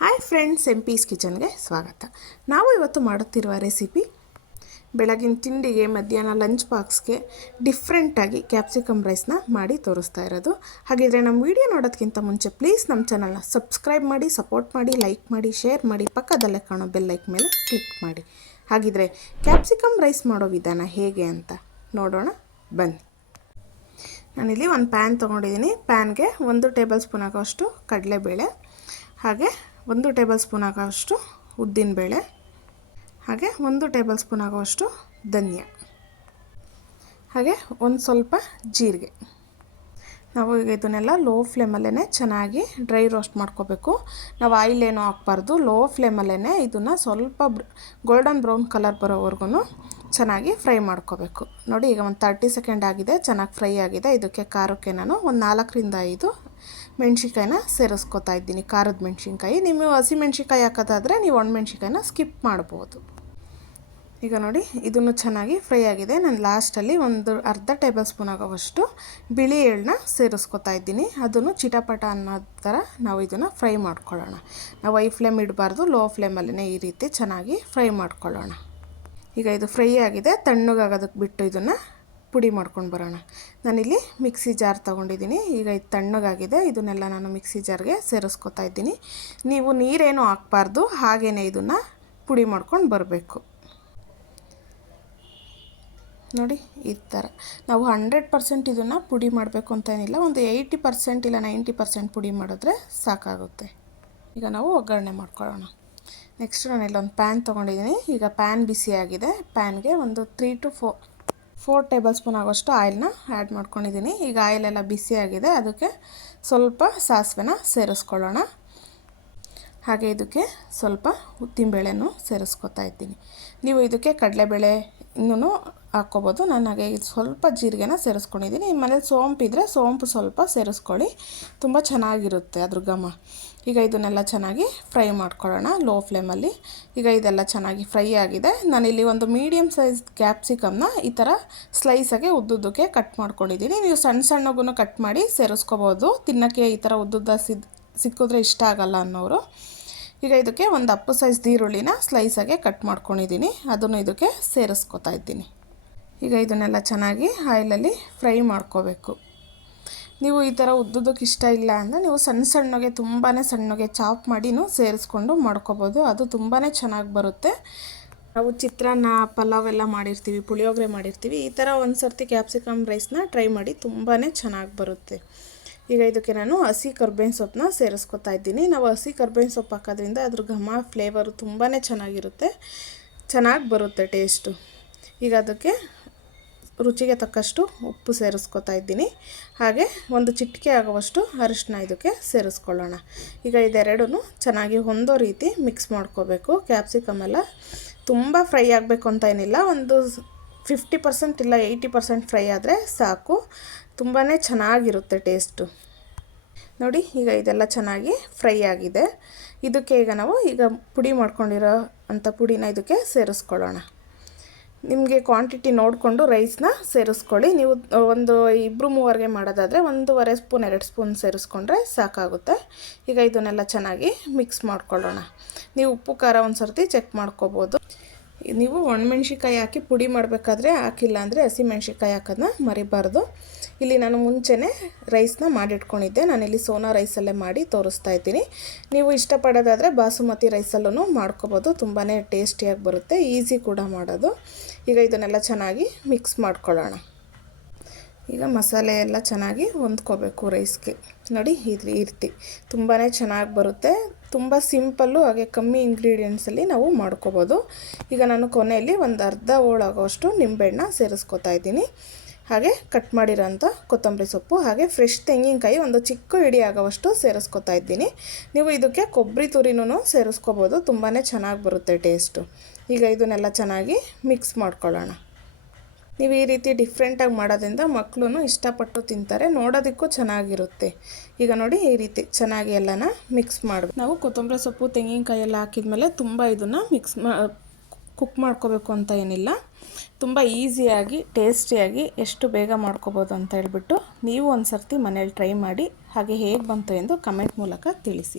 Hi friends M peace ಕಿಚನ್ಗೆ ಸ್ವಾಗತ. ನಾವು ಇವತ್ತು ಮಾಡುತ್ತಿರುವ ರೆಸಿಪಿ ಬೆಳಗಿನ ತಿಂಡಿಗೆ, ಮಧ್ಯಾಹ್ನ ಲಂಚ್ ಬಾಕ್ಸ್ಗೆ ಡಿಫ್ರೆಂಟಾಗಿ ಕ್ಯಾಪ್ಸಿಕಮ್ ರೈಸ್ನ ಮಾಡಿ ತೋರಿಸ್ತಾ ಇರೋದು. ಹಾಗಿದ್ರೆ ನಮ್ಮ ವಿಡಿಯೋ ನೋಡೋದಕ್ಕಿಂತ ಮುಂಚೆ ಪ್ಲೀಸ್ ನಮ್ಮ ಚಾನಲ್ನ ಸಬ್ಸ್ಕ್ರೈಬ್ ಮಾಡಿ ಸಪೋರ್ಟ್ ಮಾಡಿ ಲೈಕ್ ಮಾಡಿ ಶೇರ್ ಮಾಡಿ, ಪಕ್ಕದಲ್ಲೇ ಕಾಣೋ ಬೆಲ್ ಲೈಕ್ ಮೇಲೆ ಕ್ಲಿಕ್ ಮಾಡಿ. ಹಾಗಿದ್ರೆ ಕ್ಯಾಪ್ಸಿಕಮ್ ರೈಸ್ ಮಾಡೋ ವಿಧಾನ ಹೇಗೆ ಅಂತ ನೋಡೋಣ. ಬನ್ನಿ. ನಾನಿಲ್ಲಿ ಒಂದು ಪ್ಯಾನ್ ತೊಗೊಂಡಿದ್ದೀನಿ. ಪ್ಯಾನ್ಗೆ ಒಂದು ಟೇಬಲ್ ಸ್ಪೂನ್ ಆಗೋಷ್ಟು ಕಡಲೆಬೇಳೆ, ಹಾಗೆ ಒಂದು ಟೇಬಲ್ ಸ್ಪೂನ್ ಆಗೋಷ್ಟು ಉದ್ದಿನಬೇಳೆ ಹಾಗೆ ಒಂದು ಟೇಬಲ್ ಸ್ಪೂನ್ ಆಗೋಷ್ಟು ಧನ್ಯ, ಹಾಗೆ ಒಂದು ಸ್ವಲ್ಪ ಜೀರಿಗೆ. ನಾವು ಈಗ ಇದನ್ನೆಲ್ಲ ಲೋ ಫ್ಲೇಮಲ್ಲೇ ಚೆನ್ನಾಗಿ ಡ್ರೈ ರೋಸ್ಟ್ ಮಾಡ್ಕೋಬೇಕು. ನಾವು ಆಯಿಲ್ ಏನೂ ಹಾಕ್ಬಾರ್ದು. ಲೋ ಫ್ಲೇಮಲ್ಲೇ ಇದನ್ನು ಸ್ವಲ್ಪ ಗೋಲ್ಡನ್ ಬ್ರೌನ್ ಕಲರ್ ಬರೋವರೆಗೂ ಚೆನ್ನಾಗಿ ಫ್ರೈ ಮಾಡ್ಕೋಬೇಕು. ನೋಡಿ ಈಗ ಒಂದು ತರ್ಟಿ ಸೆಕೆಂಡ್ ಆಗಿದೆ, ಚೆನ್ನಾಗಿ ಫ್ರೈ ಆಗಿದೆ. ಇದಕ್ಕೆ ಖಾರಕ್ಕೆ ನಾನು ಒಂದು ನಾಲ್ಕರಿಂದ ಐದು ಮೆಣ್ಸಿನ್ಕಾಯಿನ ಸೇರಿಸ್ಕೊತಾ ಇದ್ದೀನಿ. ಖಾರದ ಮೆಣ್ಸಿನ್ಕಾಯಿ. ನೀವು ಹಸಿ ಮೆಣ್ಸಿನ್ಕಾಯಿ ಹಾಕೋದಾದರೆ ನೀವು ಮೆಣ್ಸಿನ್ಕಾಯಿನ ಸ್ಕಿಪ್ ಮಾಡ್ಬೋದು. ಈಗ ನೋಡಿ, ಇದನ್ನು ಚೆನ್ನಾಗಿ ಫ್ರೈ ಆಗಿದೆ. ನಾನು ಲಾಸ್ಟಲ್ಲಿ ಒಂದು ಅರ್ಧ ಟೇಬಲ್ ಸ್ಪೂನ್ ಆಗೋವಷ್ಟು ಬಿಳಿ ಎಳ್ಳನ್ನ ಸೇರಿಸ್ಕೊತಾ ಇದ್ದೀನಿ. ಅದನ್ನು ಚಿಟಪಟ ಅನ್ನೋ ಥರ ನಾವು ಇದನ್ನು ಫ್ರೈ ಮಾಡ್ಕೊಳ್ಳೋಣ. ನಾವು ಐ ಫ್ಲೇಮ್ ಇಡಬಾರ್ದು ಲೋ ಫ್ಲೇಮಲ್ಲೇ ಈ ರೀತಿ ಚೆನ್ನಾಗಿ ಫ್ರೈ ಮಾಡ್ಕೊಳ್ಳೋಣ. ಈಗ ಇದು ಫ್ರೈ ಆಗಿದೆ. ತಣ್ಣಗಾಗೋದಕ್ಕೆ ಬಿಟ್ಟು ಇದನ್ನು ಪುಡಿ ಮಾಡ್ಕೊಂಡು ಬರೋಣ. ನಾನಿಲ್ಲಿ ಮಿಕ್ಸಿ ಜಾರ್ ತೊಗೊಂಡಿದ್ದೀನಿ. ಈಗ ಇದು ತಣ್ಣಗಾಗಿದೆ. ಇದನ್ನೆಲ್ಲ ನಾನು ಮಿಕ್ಸಿ ಜಾರ್ಗೆ ಸೇರಿಸ್ಕೊತಾ ಇದ್ದೀನಿ. ನೀವು ನೀರೇನು ಹಾಕ್ಬಾರ್ದು. ಹಾಗೇ ಇದನ್ನು ಪುಡಿ ಮಾಡ್ಕೊಂಡು ಬರಬೇಕು. ನೋಡಿ, ಈ ಥರ. ನಾವು ಹಂಡ್ರೆಡ್ ಪರ್ಸೆಂಟ್ ಇದನ್ನು ಪುಡಿ ಮಾಡಬೇಕು ಅಂತ ಏನಿಲ್ಲ. ಒಂದು ಏಯ್ಟಿ ಪರ್ಸೆಂಟ್ ಇಲ್ಲ ನೈಂಟಿ ಪರ್ಸೆಂಟ್ ಪುಡಿ ಮಾಡಿದ್ರೆ ಸಾಕಾಗುತ್ತೆ. ಈಗ ನಾವು ಒಗ್ಗರಣೆ ಮಾಡ್ಕೊಳ್ಳೋಣ. ನೆಕ್ಸ್ಟ್ ನಾನು ಇಲ್ಲೊಂದು ಪ್ಯಾನ್ ತೊಗೊಂಡಿದ್ದೀನಿ. ಈಗ ಪ್ಯಾನ್ ಬಿಸಿಯಾಗಿದೆ. ಪ್ಯಾನ್ಗೆ ಒಂದು three two four four tablespoon ಆಗೋಷ್ಟು ಆಯಿಲ್ನ ಆ್ಯಡ್ ಮಾಡ್ಕೊಂಡಿದ್ದೀನಿ. ಈಗ ಆಯಿಲೆಲ್ಲ ಬಿಸಿಯಾಗಿದೆ ಅದಕ್ಕೆ ಸ್ವಲ್ಪ ಸಾಸಿವೆನ ಸೇರಿಸ್ಕೊಳ್ಳೋಣ. ಹಾಗೆ ಇದಕ್ಕೆ ಸ್ವಲ್ಪ ಉದ್ದಿನಬೇಳೆನೂ ಸೇರಿಸ್ಕೊತಾ ಇದ್ದೀನಿ. ನೀವು ಇದಕ್ಕೆ ಕಡಲೆಬೇಳೆ ಇನ್ನೂ ಹಾಕ್ಕೋಬೋದು. ನಾನು ಹಾಗೆ ಇದು ಸ್ವಲ್ಪ ಜೀರಿಗೆನ ಸೇರಿಸ್ಕೊಂಡಿದ್ದೀನಿ. ನಿಮ್ಮ ಮನೇಲಿ ಸೋಂಪು ಇದ್ದರೆ ಸೋಂಪು ಸ್ವಲ್ಪ ಸೇರಿಸ್ಕೊಳ್ಳಿ. ತುಂಬ ಚೆನ್ನಾಗಿರುತ್ತೆ ಅದ್ರ ಘಮ. ಈಗ ಇದನ್ನೆಲ್ಲ ಚೆನ್ನಾಗಿ ಫ್ರೈ ಮಾಡ್ಕೊಳ್ಳೋಣ ಲೋ ಫ್ಲೇಮಲ್ಲಿ. ಈಗ ಇದೆಲ್ಲ ಚೆನ್ನಾಗಿ ಫ್ರೈ ಆಗಿದೆ. ನಾನಿಲ್ಲಿ ಒಂದು ಮೀಡಿಯಮ್ ಸೈಜ್ ಕ್ಯಾಪ್ಸಿಕಮ್ನ ಈ ಥರ ಸ್ಲೈಸಾಗೆ ಉದ್ದುದ್ದಕ್ಕೆ ಕಟ್ ಮಾಡ್ಕೊಂಡಿದ್ದೀನಿ. ನೀವು ಸಣ್ಣ ಸಣ್ಣಗೂ ಕಟ್ ಮಾಡಿ ಸೇರಿಸ್ಕೋಬೋದು. ತಿನ್ನೋಕ್ಕೆ ಈ ಥರ ಉದ್ದುದ್ದ ಸಿದ್ ಸಿಕ್ಕಿದ್ರೆ ಇಷ್ಟ ಆಗಲ್ಲ ಅನ್ನೋರು. ಈಗ ಇದಕ್ಕೆ ಒಂದು ಅಪ್ಪು ಸೈಜ್ ಈರುಳ್ಳಿನ ಸ್ಲೈಸಾಗೆ ಕಟ್ ಮಾಡ್ಕೊಂಡಿದ್ದೀನಿ. ಅದನ್ನು ಇದಕ್ಕೆ ಸೇರಿಸ್ಕೊತಾ ಇದ್ದೀನಿ. ಈಗ ಇದನ್ನೆಲ್ಲ ಚೆನ್ನಾಗಿ ಆಯಿಲಲ್ಲಿ ಫ್ರೈ ಮಾಡ್ಕೋಬೇಕು. ನೀವು ಈ ಥರ ಉದ್ದುದಕ್ಕೆ ಇಷ್ಟ ಇಲ್ಲ ಅಂದರೆ ನೀವು ಸಣ್ಣ ಸಣ್ಣಗೆ ತುಂಬಾ ಸಣ್ಣಗೆ ಚಾಪ್ ಮಾಡಿನೂ ಸೇರಿಸ್ಕೊಂಡು ಮಾಡ್ಕೋಬೋದು. ಅದು ತುಂಬಾ ಚೆನ್ನಾಗಿ ಬರುತ್ತೆ. ನಾವು ಚಿತ್ರಾನ್ನ, ಪಲಾವ್ ಎಲ್ಲ ಮಾಡಿರ್ತೀವಿ, ಪುಳಿಯೋಗರೆ ಮಾಡಿರ್ತೀವಿ. ಈ ಥರ ಒಂದು ಸರ್ತಿ ಕ್ಯಾಪ್ಸಿಕಮ್ ರೈಸ್ನ ಟ್ರೈ ಮಾಡಿ ತುಂಬಾ ಚೆನ್ನಾಗಿ ಬರುತ್ತೆ. ಈಗ ಇದಕ್ಕೆ ನಾನು ಹಸಿ ಕರ್ಬೇವಿನ ಸೊಪ್ಪನ್ನ ಸೇರಿಸ್ಕೊತಾ ಇದ್ದೀನಿ. ನಾವು ಹಸಿ ಕರ್ಬೇವಿನ ಸೊಪ್ಪು ಹಾಕೋದ್ರಿಂದ ಅದ್ರ ಘಮ ಫ್ಲೇವರು ತುಂಬಾ ಚೆನ್ನಾಗಿರುತ್ತೆ. ಚೆನ್ನಾಗಿ ಬರುತ್ತೆ ಟೇಸ್ಟು ಈಗ ಅದಕ್ಕೆ ರುಚಿಗೆ ತಕ್ಕಷ್ಟು ಉಪ್ಪು ಸೇರಿಸ್ಕೊತಾ ಇದ್ದೀನಿ. ಹಾಗೆ ಒಂದು ಚಿಟಿಕೆ ಆಗುವಷ್ಟು ಅರಿಶಿನ ಇದಕ್ಕೆ ಸೇರಿಸ್ಕೊಳ್ಳೋಣ. ಈಗ ಇದೆರಡೂ ಚೆನ್ನಾಗಿ ಹೊಂದೋ ರೀತಿ ಮಿಕ್ಸ್ ಮಾಡ್ಕೋಬೇಕು. ಕ್ಯಾಪ್ಸಿಕಮ್ ಎಲ್ಲ ತುಂಬ ಫ್ರೈ ಆಗಬೇಕು ಅಂತ ಏನಿಲ್ಲ. ಒಂದು ಫಿಫ್ಟಿ ಪರ್ಸೆಂಟ್ ಇಲ್ಲ ಏಯ್ಟಿ ಪರ್ಸೆಂಟ್ ಫ್ರೈ ಆದರೆ ಸಾಕು. ತುಂಬಾ ಚೆನ್ನಾಗಿರುತ್ತೆ ಟೇಸ್ಟು ನೋಡಿ, ಈಗ ಇದೆಲ್ಲ ಚೆನ್ನಾಗಿ ಫ್ರೈ ಆಗಿದೆ. ಇದಕ್ಕೆ ಈಗ ನಾವು ಈಗ ಪುಡಿ ಮಾಡ್ಕೊಂಡಿರೋ ಅಂಥ ಪುಡಿನ ಇದಕ್ಕೆ ಸೇರಿಸ್ಕೊಳ್ಳೋಣ. ನಿಮಗೆ ಕ್ವಾಂಟಿಟಿ ನೋಡಿಕೊಂಡು ರೈಸ್ನ ಸೇರಿಸ್ಕೊಳ್ಳಿ. ನೀವು ಒಂದು ಇಬ್ಬರು ಮೂವರಿಗೆ ಮಾಡೋದಾದರೆ ಒಂದೂವರೆ ಸ್ಪೂನ್ ಎರಡು ಸ್ಪೂನ್ ಸೇರಿಸ್ಕೊಂಡ್ರೆ ಸಾಕಾಗುತ್ತೆ. ಈಗ ಇದನ್ನೆಲ್ಲ ಚೆನ್ನಾಗಿ ಮಿಕ್ಸ್ ಮಾಡ್ಕೊಳ್ಳೋಣ. ನೀವು ಉಪ್ಪು, ಖಾರ ಒಂದು ಸರ್ತಿ ಚೆಕ್ ಮಾಡ್ಕೋಬೋದು. ನೀವು ಒಣಮೆಣ್ಸಿಕಾಯಿ ಹಾಕಿ ಪುಡಿ ಮಾಡಬೇಕಾದ್ರೆ ಹಾಕಿಲ್ಲ ಅಂದರೆ ಹಸಿಮೆಣ್ಸಿಕಾಯಿ ಹಾಕೋದನ್ನ ಮರಿಬಾರ್ದು. ಇಲ್ಲಿ ನಾನು ಮುಂಚೆನೇ ರೈಸ್ನ ಮಾಡಿಟ್ಕೊಂಡಿದ್ದೆ. ನಾನಿಲ್ಲಿ ಸೋನಾ ರೈಸಲ್ಲೇ ಮಾಡಿ ತೋರಿಸ್ತಾ ಇದ್ದೀನಿ. ನೀವು ಇಷ್ಟಪಡೋದಾದರೆ ಬಾಸುಮತಿ ರೈಸಲ್ಲೂ ಮಾಡ್ಕೋಬೋದು. ತುಂಬಾ ಟೇಸ್ಟಿಯಾಗಿ ಬರುತ್ತೆ. ಈಸಿ ಕೂಡ ಮಾಡೋದು. ಈಗ ಇದನ್ನೆಲ್ಲ ಚೆನ್ನಾಗಿ ಮಿಕ್ಸ್ ಮಾಡ್ಕೊಳ್ಳೋಣ. ಈಗ ಮಸಾಲೆ ಎಲ್ಲ ಚೆನ್ನಾಗಿ ಹೊಂದ್ಕೋಬೇಕು ರೈಸ್ಗೆ ನೋಡಿ ಇಲ್ಲಿ ಇರ್ತಿ ರೀತಿ ತುಂಬಾ ಚೆನ್ನಾಗಿ ಬರುತ್ತೆ. ತುಂಬ ಸಿಂಪಲ್ಲು ಹಾಗೆ ಕಮ್ಮಿ ಇಂಗ್ರೀಡಿಯೆಂಟ್ಸಲ್ಲಿ ನಾವು ಮಾಡ್ಕೋಬೋದು. ಈಗ ನಾನು ಕೊನೆಯಲ್ಲಿ ಒಂದು ಅರ್ಧ ಹೋಳಾಗೋಷ್ಟು ನಿಂಬೆಹಣ್ಣ ಸೇರಿಸ್ಕೊತಾ ಇದ್ದೀನಿ. ಹಾಗೆ ಕಟ್ ಮಾಡಿರೋಂಥ ಕೊತ್ತಂಬರಿ ಸೊಪ್ಪು ಹಾಗೆ ಫ್ರೆಶ್ ತೆಂಗಿನಕಾಯಿ ಒಂದು ಚಿಕ್ಕ ಇಡಿ ಆಗೋವಷ್ಟು ಸೇರಿಸ್ಕೊತಾ ಇದ್ದೀನಿ. ನೀವು ಇದಕ್ಕೆ ಕೊಬ್ಬರಿ ತುರಿನೂ ಸೇರಿಸ್ಕೋಬೋದು. ತುಂಬಾ ಚೆನ್ನಾಗಿ ಬರುತ್ತೆ ಟೇಸ್ಟು ಈಗ ಇದನ್ನೆಲ್ಲ ಚೆನ್ನಾಗಿ ಮಿಕ್ಸ್ ಮಾಡ್ಕೊಳ್ಳೋಣ. ನೀವು ಈ ರೀತಿ ಡಿಫ್ರೆಂಟಾಗಿ ಮಾಡೋದ್ರಿಂದ ಮಕ್ಕಳು ಇಷ್ಟಪಟ್ಟು ತಿಂತಾರೆ, ನೋಡೋದಕ್ಕೂ ಚೆನ್ನಾಗಿರುತ್ತೆ. ಈಗ ನೋಡಿ ಈ ರೀತಿ ಚೆನ್ನಾಗಿ ಎಲ್ಲನ ಮಿಕ್ಸ್ ಮಾಡಬೇಕು ನಾವು ಕೊತ್ತಂಬರಿ ಸೊಪ್ಪು, ತೆಂಗಿನಕಾಯಿ ಎಲ್ಲ ಹಾಕಿದ್ಮೇಲೆ ತುಂಬ ಇದನ್ನು ಮಿಕ್ಸ್ ಮಾ ಕುಕ್ ಮಾಡ್ಕೋಬೇಕು ಅಂತ ಏನಿಲ್ಲ. ತುಂಬ ಈಸಿಯಾಗಿ ಟೇಸ್ಟಿಯಾಗಿ ಎಷ್ಟು ಬೇಗ ಮಾಡ್ಕೋಬೋದು ಅಂತ ಹೇಳ್ಬಿಟ್ಟು ನೀವು ಒಂದು ಸರ್ತಿ ಮನೇಲಿ ಟ್ರೈ ಮಾಡಿ, ಹಾಗೆ ಹೇಗೆ ಬಂತು ಎಂದು ಕಮೆಂಟ್ ಮೂಲಕ ತಿಳಿಸಿ.